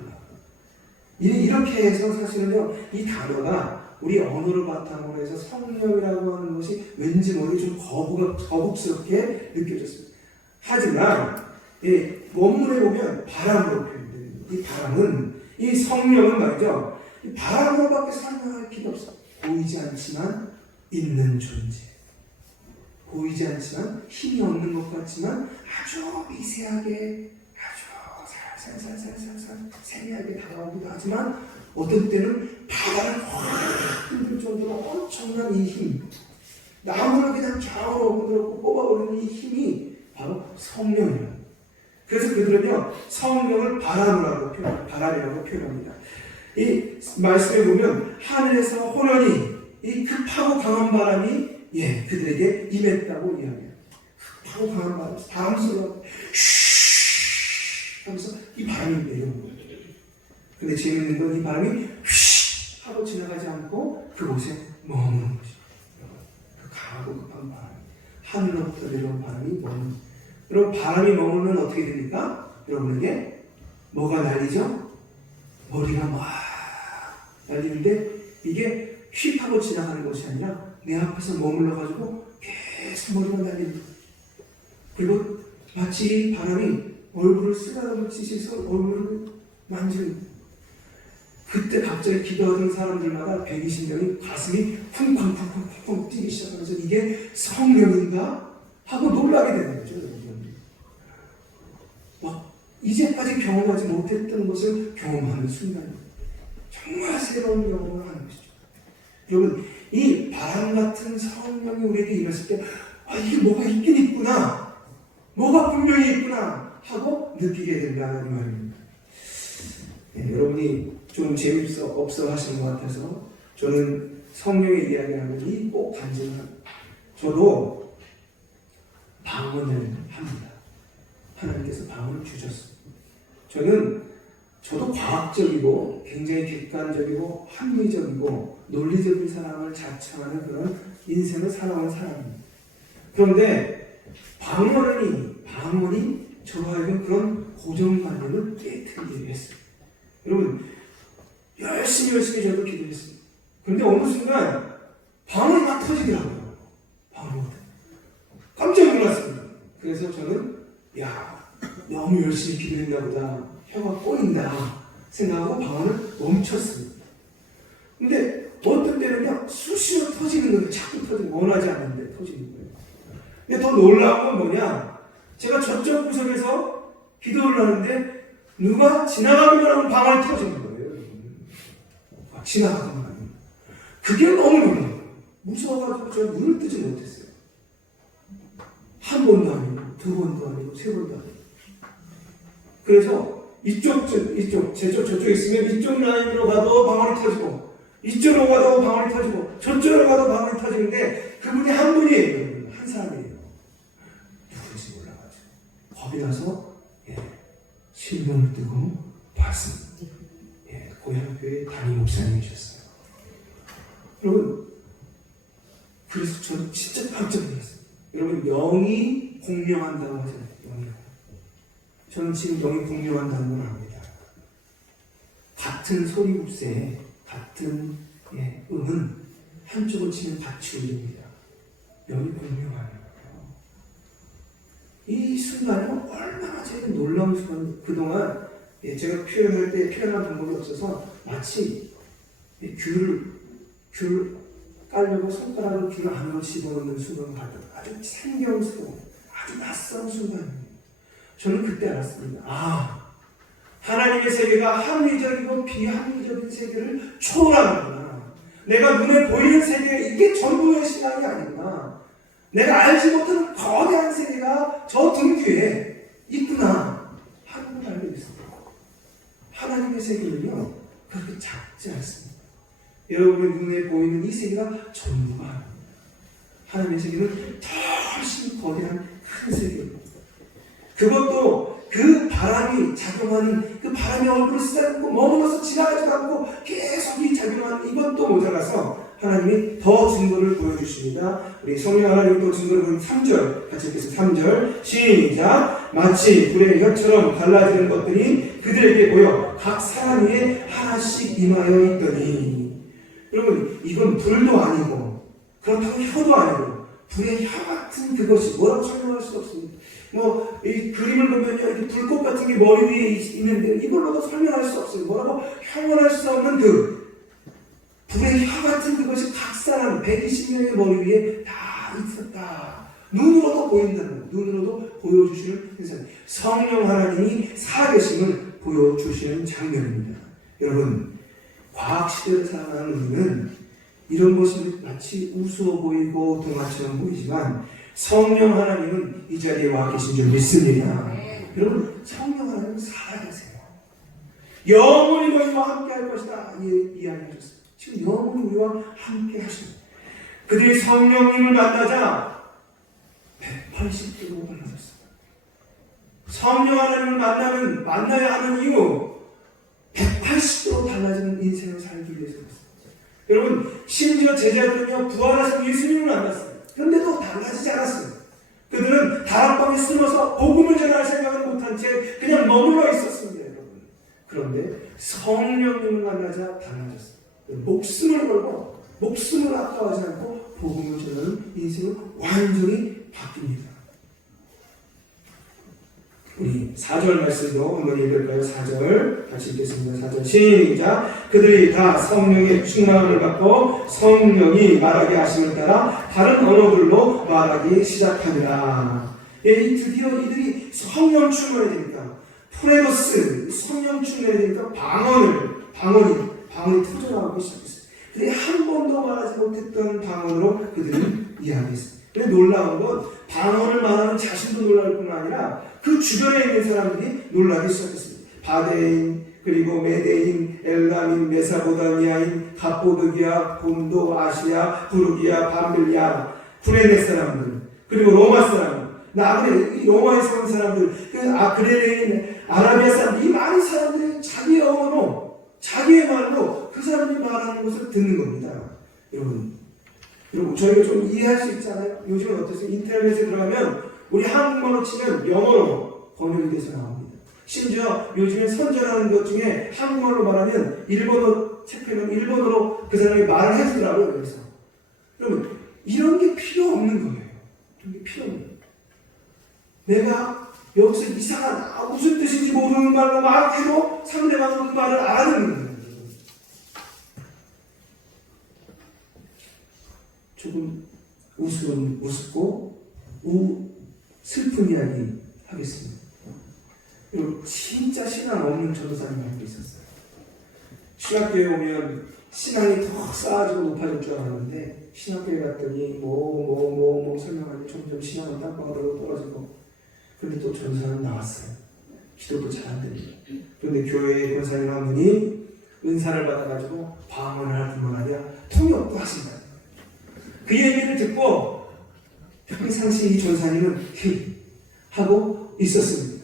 이렇게 해서 사실은요, 이 단어가 우리 언어를 바탕으로 해서 성령이라고 하는 것이 왠지 모르게 좀 거북스럽게 느껴졌습니다. 하지만 원문에 보면 바람으로 표현됩니다. 이 바람은, 이 성령은 말이죠, 이 바람으로밖에 설명할 필요 없어. 보이지 않지만 있는 존재. 보이지 않지만 힘이 없는 것 같지만 아주 미세하게, 아주 살살 세미하게 다가오기도 하지만 어떤 때는 바다를 확 흔들 정도로 엄청난 이 힘, 나무를 그냥 좌우로 흔들고 뽑아버리는 이 힘이 바로 성령이에요. 그래서 그들은요, 성령을 바람이라고 표현합니다. 이 말씀에 보면 하늘에서 호련히 이 급하고 강한 바람이 그들에게 임했다고 이야기해요. 급하고 강한 바람 소리가 휘 하면서 이 바람이 내려오는 거예요. 근데 재밌는 건 이 바람이 휘 하고 지나가지 않고 그곳에 머무는 거죠. 그 강하고 급한 바람, 하늘로부터 내려온 바람이 머무는. 여러분, 바람이 머무면 어떻게 됩니까? 여러분에게 뭐가 날리죠? 머리가 막 날리는데 이게 휙 하고 지나가는 것이 아니라 내 앞에서 머물러가지고 계속 머리가 날리는 거예요. 그리고 마치 이 바람이 얼굴을 쓰다듬듯이 얼굴을 만지는 거예요. 그때 갑자기 기도하던 사람들마다 120명이 가슴이 쿵쾅쿵쾅쿵 뛰기 시작하면서 이게 성령인가? 하고 놀라게 되는 거죠. 이제까지 경험하지 못했던 것을 경험하는 순간입니다. 정말 새로운 경험을 하는 것이죠. 여러분, 이 바람 같은 성령이 우리에게 임했을 때 이게 뭐가 있긴 있구나, 뭐가 분명히 있구나 하고 느끼게 된다는 말입니다. 여러분이 좀 재미없어 하시는 것 같아서 저는 성령의 이야기하는 이 꼭 간증합니다. 저도 방언을 합니다. 하나님께서 방언을 주셨습니다. 저도 과학적이고 굉장히 객관적이고 합리적이고 논리적인 사람을 자청하는 그런 인생을 살아온 사람입니다. 그런데 방언이 저와 하여금 그런 고정관념을 깨트리게 했어요. 여러분, 열심히 저도 기도했습니다. 그런데 어느 순간 방언이 막 터지더라고요. 방언이 깜짝 놀랐습니다. 그래서 저는 너무 열심히 기도했나 보다, 혀가 꼬인다 생각하고 방언을 멈췄습니다. 근데 어떤 때는요, 수시로 터지는 거예요. 자꾸 터지는 거예요. 원하지 않는데 터지는 거예요. 근데 더 놀라운 건 뭐냐, 제가 저쪽 구석에서 기도를 하는데 누가 지나가기만 하면 방언이 터지는 거예요. 지나가기만 하면. 그게 너무 놀라워요. 무서워가지고 제가 눈을 뜨지 못했어요. 한 번도 아니고, 두 번도 아니고, 세 번도 아니고. 그래서 저쪽에 있으면 이쪽 라인으로 가도 방언이 터지고, 이쪽으로 가도 방언이 터지고, 저쪽으로 가도 방언이 터지는데, 그분이 한 분이에요. 한 사람이에요. 누군지 몰라가지고. 겁이 나서, 신문을 뜨고 봤습니다. 고향교회 담임 목사님이셨어요. 여러분, 그래서 저는 진짜 깜짝 놀랐어요. 여러분, 영이 공명한다고 하잖아요. 저는 지금 영이 공명한다는 걸 압니다. 같은 소리국세에 같은 음은 한쪽을 치면 같이 울립니다. 영이 공명하는 거예요. 이 순간은 얼마나 제가 놀라운 순간이에요. 그동안 제가 표현할 때 표현할 방법이 없어서 마치 귤을 깔려고 손가락으로 귤 안으로 집어넣는 순간 같은 아주 생경스러운 아주 낯선 순간입니다. 저는 그때 알았습니다. 하나님의 세계가 합리적이고 비합리적인 세계를 초월하는구나. 내가 눈에 보이는 세계, 이게 전부의 신앙이 아니구나. 내가 알지 못하는 거대한 세계가 저 등 뒤에 있구나 하는 걸 알게 됐습니다. 하나님의 세계는요, 그렇게 작지 않습니다. 여러분의 눈에 보이는 이 세계가 전부가 아닙니다. 하나님의 세계는 훨씬 거대한 큰 세계입니다. 그것도 그 바람이 작용하는, 그 바람이 얼굴을 쓰다듬고 머물러서 지나가지도 않고 계속 이 작용하는 이것도 모자라서 하나님이 더 증거를 보여주십니다. 우리 성령 하나님이 또 증거를 보여주는 3절 같이 읽겠습니다. 3절 시작. 마치 불의 혀처럼 갈라지는 것들이 그들에게 보여 각 사람 위에 하나씩 임하여 있더니. 여러분, 이건 불도 아니고 그렇다고 혀도 아니고 불의 혀 같은 그것이 뭐라고 설명할 수 없습니다. 이 그림을 보면요, 이렇게 불꽃 같은 게 머리 위에 있는데 이걸로도 설명할 수 없어요. 뭐라고 형언할 수 없는 그 불의 혀 같은 그것이 각 사람 120명의 머리 위에 다 있었다. 눈으로도 보인다는, 눈으로도 보여주시는 현상. 성령 하나님이 살아계심을 보여주시는 장면입니다. 여러분, 과학시대를 살아가는 우리는 이런 것이 마치 우스워 보이고 동화처럼 보이지만 성령 하나님은 이 자리에 와 계신 줄 믿습니다. 여러분, 성령 하나님은 살아계세요. 영원히 너희와 함께 할 것이다 이야기하셨어요. 지금 영원히 우리와 함께 하십니다. 그들이 성령님을 만나자 180도로 달라졌어요. 성령 하나님을 만나야 하는 이유, 180도로 달라지는 인생을 살기 위해서였습니다. 여러분, 심지어 제자들은요, 부활하신 예수님을 만났어요. 그런데도 달라지지 않았어요. 그들은 다락방에 숨어서 복음을 전할 생각을 못한 채 그냥 머물러 있었습니다, 여러분. 그런데 성령님을 만나자 달라졌어요. 목숨을 걸고 목숨을 아까워하지 않고 복음을 전하는 인생은 완전히 바뀝니다. 우리 4절 말씀도 한번 읽을까요? 4절 같이 읽겠습니다. 4절 시작. 그들이 다 성령의 충만함을 받고 성령이 말하게 하심을 따라 다른 언어들로 말하기 시작하니라. 드디어 이들이 성령 충만해지니까 프레도스, 성령 충만해지니까 방언이 터져나오기 시작했어요. 그들이 한 번도 말하지 못했던 방언으로 그들은 이야기했어요. 근데 놀라운 건 방언을 말하는 자신도 놀랄 뿐만 아니라 그 주변에 있는 사람들이 놀라기 시작했습니다. 바데인, 그리고 메데인, 엘람인, 메사보다미아인, 갑보드기아, 본도, 아시아, 부르기아, 밤빌리아, 구레네 사람들, 그리고 로마 사람, 그래, 이 로마에서 온 사람들, 그레네인, 아라비아 사람들, 이 많은 사람들이 자기의 언어로, 자기의 말로 그 사람들이 말하는 것을 듣는 겁니다. 여러분, 저희가 좀 이해할 수 있잖아요. 요즘은 어떠세요? 인터넷에 들어가면 우리 한국말로 치면 영어로 번역이 돼서 나옵니다. 심지어 요즘에 선전하는 것 중에 한국말로 말하면 일본어 체크하면 일본어로 그 사람이 말을 해주더라고요. 그래서 여러분, 이런 게 필요 없는 거예요. 이런 게 필요 없는 거예요. 내가 여기서 이상한 무슨 뜻인지 모르는 말로 말해도 상대방은 그 말을 알아듣는 거예요. 조금 우습고 슬픈 이야기 하겠습니다. 여러분, 진짜 신앙 없는 전도사님 한 분 있었어요. 신학교에 오면 신앙이 더 쌓아지고 높아질 줄 알았는데 신학교에 갔더니 설명하니 점점 신앙은 땅바닥으로 떨어지고, 그런데 또 전도사는 나왔어요. 기도도 잘 안 됩니다. 그런데 교회의 권사님 한 분이 은사를 받아가지고 방언을 할 뿐만 아니라 통역도 하신다. 그 얘기를 듣고 평상시 이 전사님은 하고 있었습니다.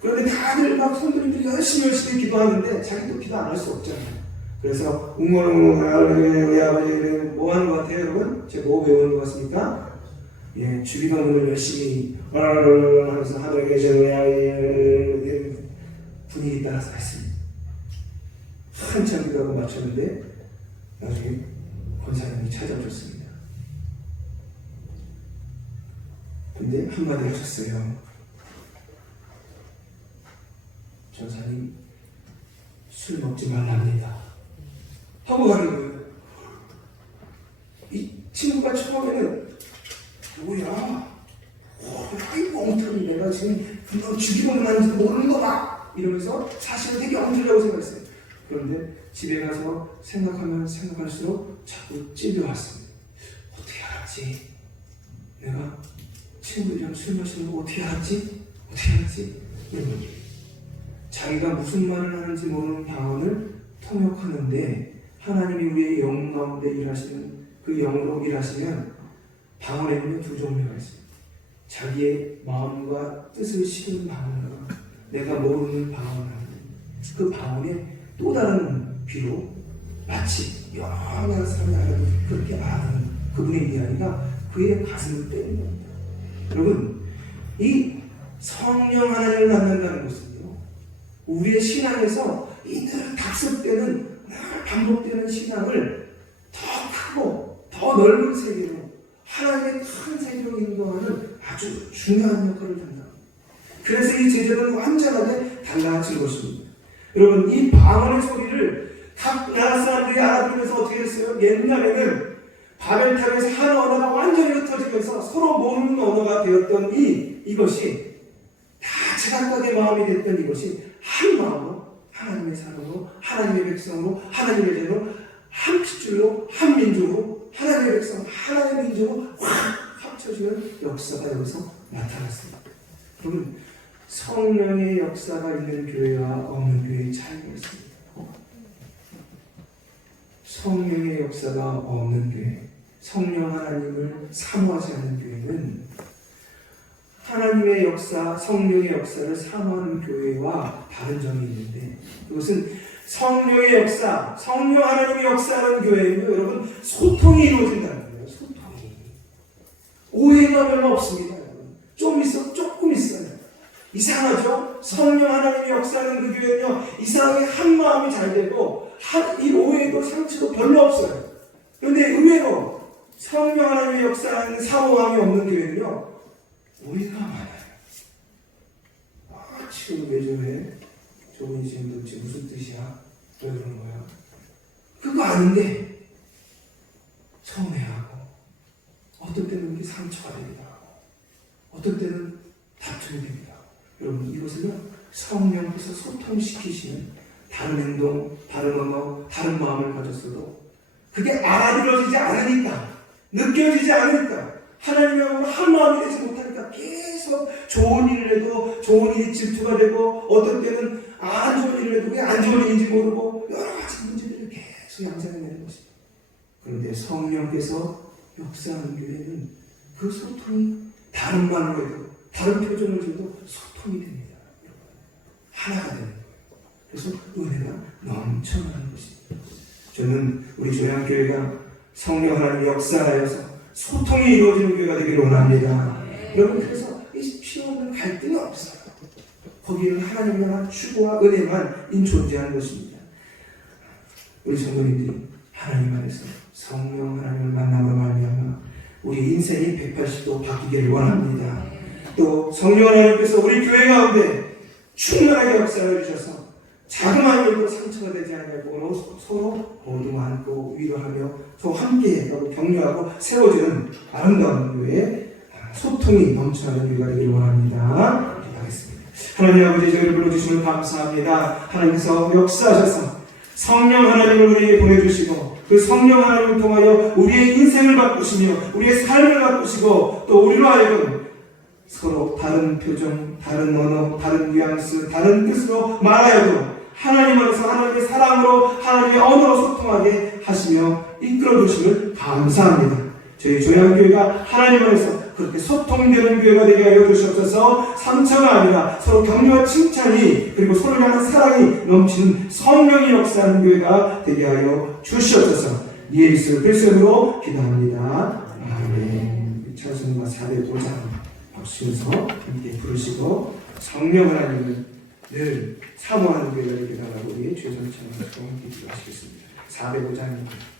그런데 다들 막 성도님들이 열심히 기도하는데 자기도 기도 안 할 수 없잖아요. 그래서 웅얼웅얼 뭐 하는 것 같아요, 여러분? 제가 뭐 배우는 것 같습니까? 예, 주기도문을 열심히 하면서 하늘에 계시는 분위기 따라서 했습니다. 한참 기도하고 마쳤는데 나중에 권사님이 찾아오셨습니다. 근데 한마디 하셨어요. 전사님, 술 먹지 말랍니다. 하고 가는 거예요. 이 친구가 처음에는 뭐야? 아이고 엉터리, 내가 지금 너 죽이고는 하는지 모르는 거다! 이러면서 사실은 되게 엉터리라고 생각했어요. 그런데 집에 가서 생각하면 생각할수록 자꾸 찔려왔습니다. 어떻게 알았지? 내가 친구들이랑 술 마시는 거 어떻게 알았지? 자기가 무슨 말을 하는지 모르는 방언을 통역하는데 하나님이 우리의 영 가운데 일하시는 그 영으로 일하시면 방언에는 두 종류가 있습니다. 자기의 마음과 뜻을 실은 방언과 내가 모르는 방언을 그 방언의 또 다른 비로 마치 여러 사람이 알아도 그렇게 아는 그분의 이야기가 그의 가슴을 때리는 겁니다. 여러분, 이 성령 하나님을 만난다는 것은요, 우리의 신앙에서 이 늘 답습되는, 늘 반복되는 신앙을 더 크고 더 넓은 세계로 하나님의 큰 세계로 인도하는 아주 중요한 역할을 한다. 그래서 이 제자는 완전하게 달라진 것입니다. 여러분, 이 방언의 소리를 각 나라 사람들이 알아들으면서 어떻게 했어요? 옛날에는 바벨탑에서 한 언어가 완전히 흩어지면서 서로 모르는 언어가 되었던 이것이 다 제각각의 마음이 됐던 이것이 한 마음으로 하나님의 사람으로 하나님의 백성으로 하나님의 제자로 한 핏줄로 한 민족으로 하나님의 백성 하나님의 민족으로 확 합쳐지는 역사가 여기서 나타났습니다. 여러분, 성령의 역사가 있는 교회와 없는 교회의 차이가 있습니다. 성령의 역사가 없는 교회, 성령 하나님을 사모하지 않는 교회는 하나님의 역사, 성령의 역사를 사모하는 교회와 다른 점이 있는데, 그것은 성령의 역사, 성령 하나님의 역사하는 교회는요, 여러분, 소통이 이루어진다는 거예요. 소통이. 오해가 별로 없습니다. 여러분. 조금 있어요. 이상하죠? 성령 하나님의 역사하는 그 교회는요, 이상하게 한 마음이 잘 되고 이 오해도 상처도 별로 없어요. 그런데 의외로 성령 하나님의 역사하는 사모함이 없는 교회는요, 오해가 많아요. 지금 왜 저래? 저분이 지금 도대체 무슨 뜻이야? 왜 그런 거야? 그거 아닌데 서운해하고, 어떤 때는 이게 상처가 되기도 하고, 어떤 때는 다툼이 됩니다. 여러분, 이것은요, 성령께서 소통시키시는 다른 행동, 다른 언어, 다른 마음을 가졌어도 그게 알아들어지지 않으니까, 느껴지지 않으니까, 하나님하고 한 마음이 되지 못하니까 계속 좋은 일을 해도 좋은 일이 질투가 되고, 어떤 때는 안 좋은 일을 해도 그게 안 좋은 일인지 모르고 여러 가지 문제들을 계속 양산해내는 것입니다. 그런데 성령께서 역사하는 교회는 그 소통이 다른 말로 해도 다른 표정을 줘도 소통이 됩니다. 하나가 되는 거예요. 그래서 은혜가 넘쳐나는 것입니다. 저는 우리 조양교회가 성령 하나님의 역사하여서 소통이 이루어지는 교회가 되기를 원합니다. 여러분, 그래서 이 필요 없는 갈등이 없어요. 거기에는 하나님을 향한 추구와 은혜만 존재하는 것입니다. 우리 성도님들이 하나님 안에서 성령 하나님을 만남으로 말미암아 우리 인생이 180도 바뀌기를 원합니다. 또 성령 하나님께서 우리 교회 가운데 충만하게 역사를 주셔서 자그마한 일도 상처가 되지 않냐고 서로 모두 안고 위로하며 또 함께 격려하고 세워주는 아름다운 교회의 소통이 넘쳐나는 교회가 되기를 원합니다. 기도하겠습니다. 하나님 아버지, 저희를 불러주시면 감사합니다. 하나님께서 역사하셔서 성령 하나님을 우리에게 보내주시고 그 성령 하나님을 통하여 우리의 인생을 바꾸시며 우리의 삶을 바꾸시고 또 우리로 하여금 서로 다른 표정, 다른 언어, 다른 뉘앙스, 다른 뜻으로 말하여도 하나님 안에서 하나님의 사랑으로 하나님의 언어로 소통하게 하시며 이끌어 주심을 감사합니다. 저희 조양교회가 하나님 안에서 그렇게 소통되는 교회가 되게 하여 주시옵소서. 상처가 아니라 서로 격려와 칭찬이 그리고 서로를 향한 사랑이 넘치는 성령의 역사하는 교회가 되게 하여 주시옵소서. 예수 그리스도로 기도합니다. 아멘. 찬송가 405장 박수면서 함께 부르시고 성령 하나님을 늘 사모하는 교회가 되게 달라고 우리의 최선 찬양으로 함께 기도하시겠습니다. 405장입니다.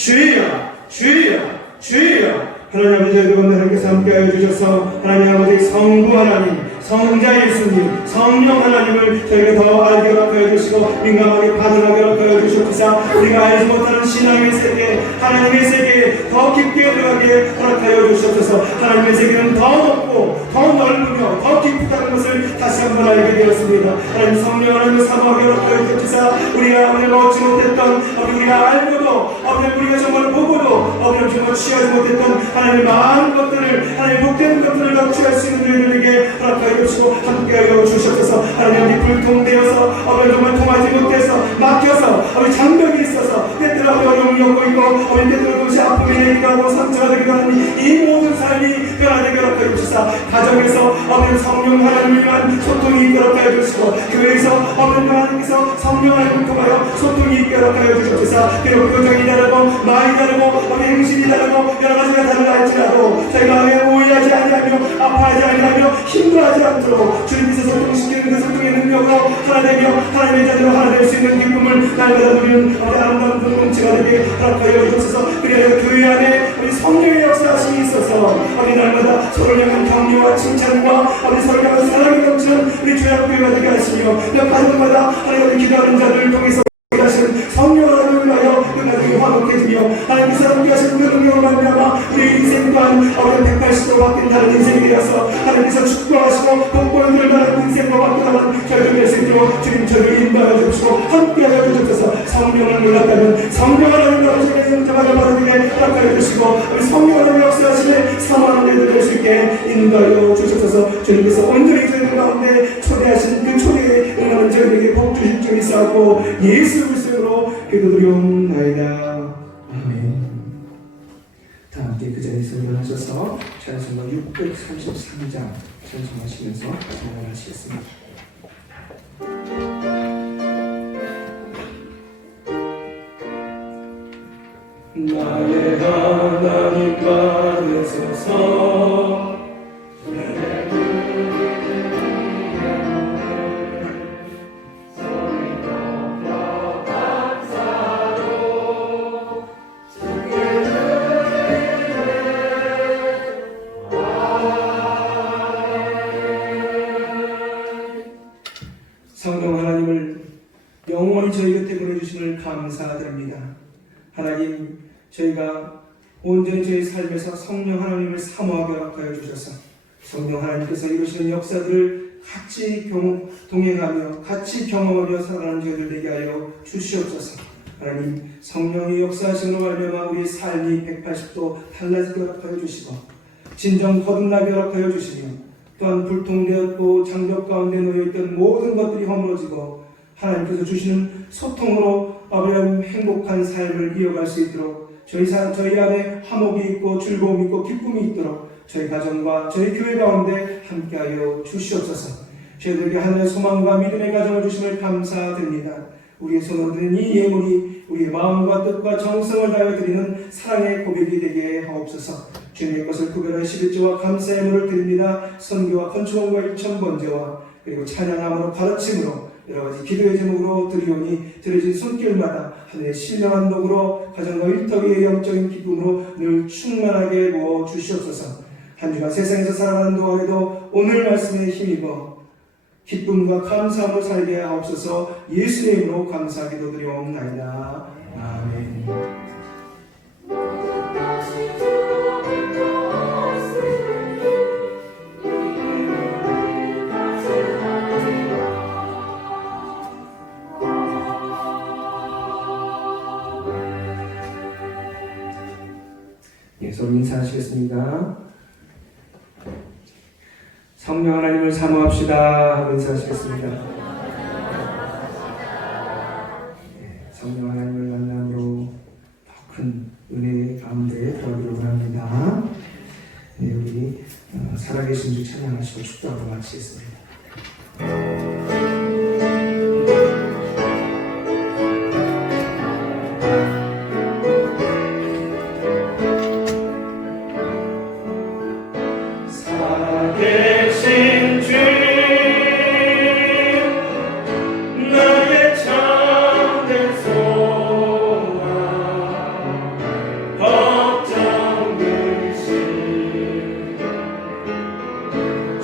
주여 주여 주여. 하나님 아버지, 여러분 하나님께서 함께하여 주셔서 하나님 아버지 성부 하나님, 성자 예수님, 성령 하나님을 저희가 더 알게 허락하여 주시고 민감하게 반응하게 허락하여 주시옵소서. 우리가 알지 못하는 신앙의 세계, 하나님의 세계에 더 깊게 들어가게 허락하여 주시옵소서. 하나님의 세계는 더 높고 더 넓으며 더 깊다는 것을 다시 한번 알게 되었습니다. 하나님 성령 하나님을 사모하게 허락하여 주시옵소서. 우리가 오늘 얻지 못했던, 우리가 알고도 우리가 정말 보고도 정말 취하지 못했던 하나님의 많은 것들을, 하나님의 복된 것들을 더 취할 수 있는 우리들에게 허락하여 주시고 함께하여 주시옵소서. 하나님 불통되어서 정말 통하지 못해서 막혀서 장벽이 있어서 때때로 어려움을 겪고 있고 때때로 그것이 아픔이 되기도 하고 상처가 되기도 하니 이 모든 삶이 변화되게 허락하여 주시사 가정에서 성령 하나님을 위한 소통이 있게 허락하여 주시고 교회에서 하나님께서 성령 하나님을 통하여 소통이 있게 허락하여 주시옵소서. 비록 표정이 다르고 말이 다르고 행실이 다르고 여러 가지가 다르다 할지라도 저희 마음에 오해하지 아니하며 아파하지 아니하며 힘들어하지 않도록 주님께서 소통시키는 그 소통의 능력으로 하나 되며 하나님의 자녀로 하나 될 수 있는 기쁨을 날마다 누리는 아름다운 공동체가 되게 허락하여 주옵소서. 그리하여 교회 안에 우리 성령의 역사하심이 있어서 우리 날마다 서로를 향한 격려와 칭찬과 우리 서로를 향한 사랑이 넘치는 우리 조약교회가 되게 하시며 가정마다 하나님을 기도하는 자들을 통해서 하신 성령 하나님을 위하여 끝나게 화목해지며 하나님께서 함께 하신 그 능력을 말미암아 우리 인생 또한 우리 180도 바뀐 다른 인생이 되어서 하나님께서 축복하시고 복권을 만한 인생과 바뀌어나가는 결정될 수 있도록 주님 저를 인도하여 주시고 함께하여 주셔서 성령을 몰랐다면 성령 하나님을 아버지의 영접하여 받으시게 허락하여 주시고 우리 성령 하나님의 역사하심에 사모하는 일들 될 수 있게 인도하여 주셔서 주님께서 온전히 저희들 가운데 초대하신 그 초대에 응하는 저희에게 복 주실 줄 믿사옵고 예수 그리스도로 기도드리옵나이다. 아멘. 다 함께 그 자리에서 일어나셔서 찬송가 633장 찬송하시면서 찬양하시겠습니다. 나의 하나님 받으소서 성령 하나님을 영원히 저희 곁에 보내주심을 감사드립니다. 하나님, 저희가 온전히 저희 삶에서 성령 하나님을 사모하게 허락하여 주셔서 성령 하나님께서 이루시는 역사들을 같이 동행하며 같이 경험하며 살아가는 저희들 되게 하여 주시옵소서. 하나님, 성령의 역사하심으로 말미암아 우리의 삶이 180도 달라지게 허락하여 주시고 진정 거듭나게 허락하여 주시며 또한 불통되었고 장벽 가운데 놓여있던 모든 것들이 허물어지고 하나님께서 주시는 소통으로 아버지 행복한 삶을 이어갈 수 있도록 저희 안에 화목이 있고 즐거움이 있고 기쁨이 있도록 저희 가정과 저희 교회 가운데 함께하여 주시옵소서. 저희들에게 하늘의 소망과 믿음의 가정을 주심을 감사드립니다. 우리의 손으로 드린 이 예물이 우리의 마음과 뜻과 정성을 다하여 드리는 사랑의 고백이 되게 하옵소서. 주님의 것을 구별하여 11조와 감사의 물을 드립니다. 선교와 건축원과 일천번제와 그리고 찬양함으로 가르침으로 여러가지 기도의 제목으로 드리오니 드려진 손길마다 하늘의 신령한 복으로 가정과 일터기의 영적인 기쁨으로 늘 충만하게 부어 주시옵소서. 한 주간 세상에서 살아가는 동안에도 오늘 말씀에 힘입어 기쁨과 감사함으로 살게 하옵소서. 예수의 이름으로 감사 기도드리옵나이다. 아멘. 예, 서로 인사하시겠습니다. 성령 하나님을 사모합시다 하고 인사하시겠습니다. 예, 성령 하나님을 만남으로 더 큰 은혜 가운데 들어가기를 원합니다. 네, 우리 살아계신 주 찬양하시고 축도하고 마치겠습니다.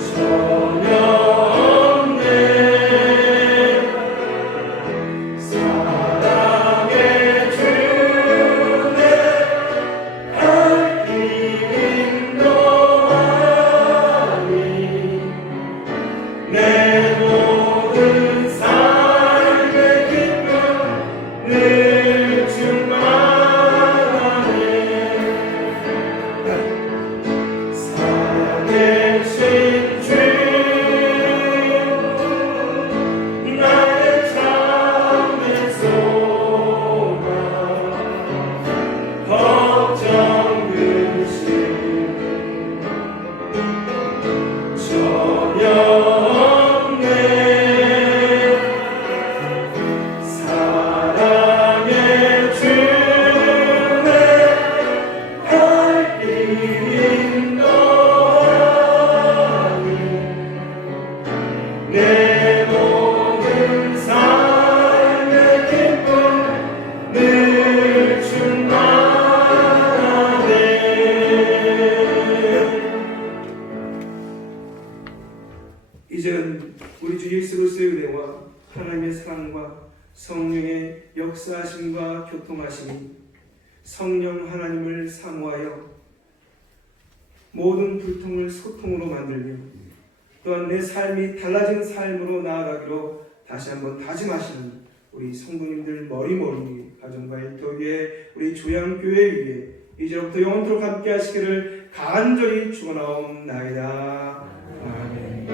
전혀 것이니 성령 하나님을 사모하여 모든 불통을 소통으로 만들며 또한 내 삶이 달라진 삶으로 나아가기로 다시 한번 다짐하시는 우리 성도님들 머리머리 가정과 일터 위에 우리 조양교회 위에 이제부터 영원토록 함께 하시기를 간절히 축원하옵나이다. 아멘.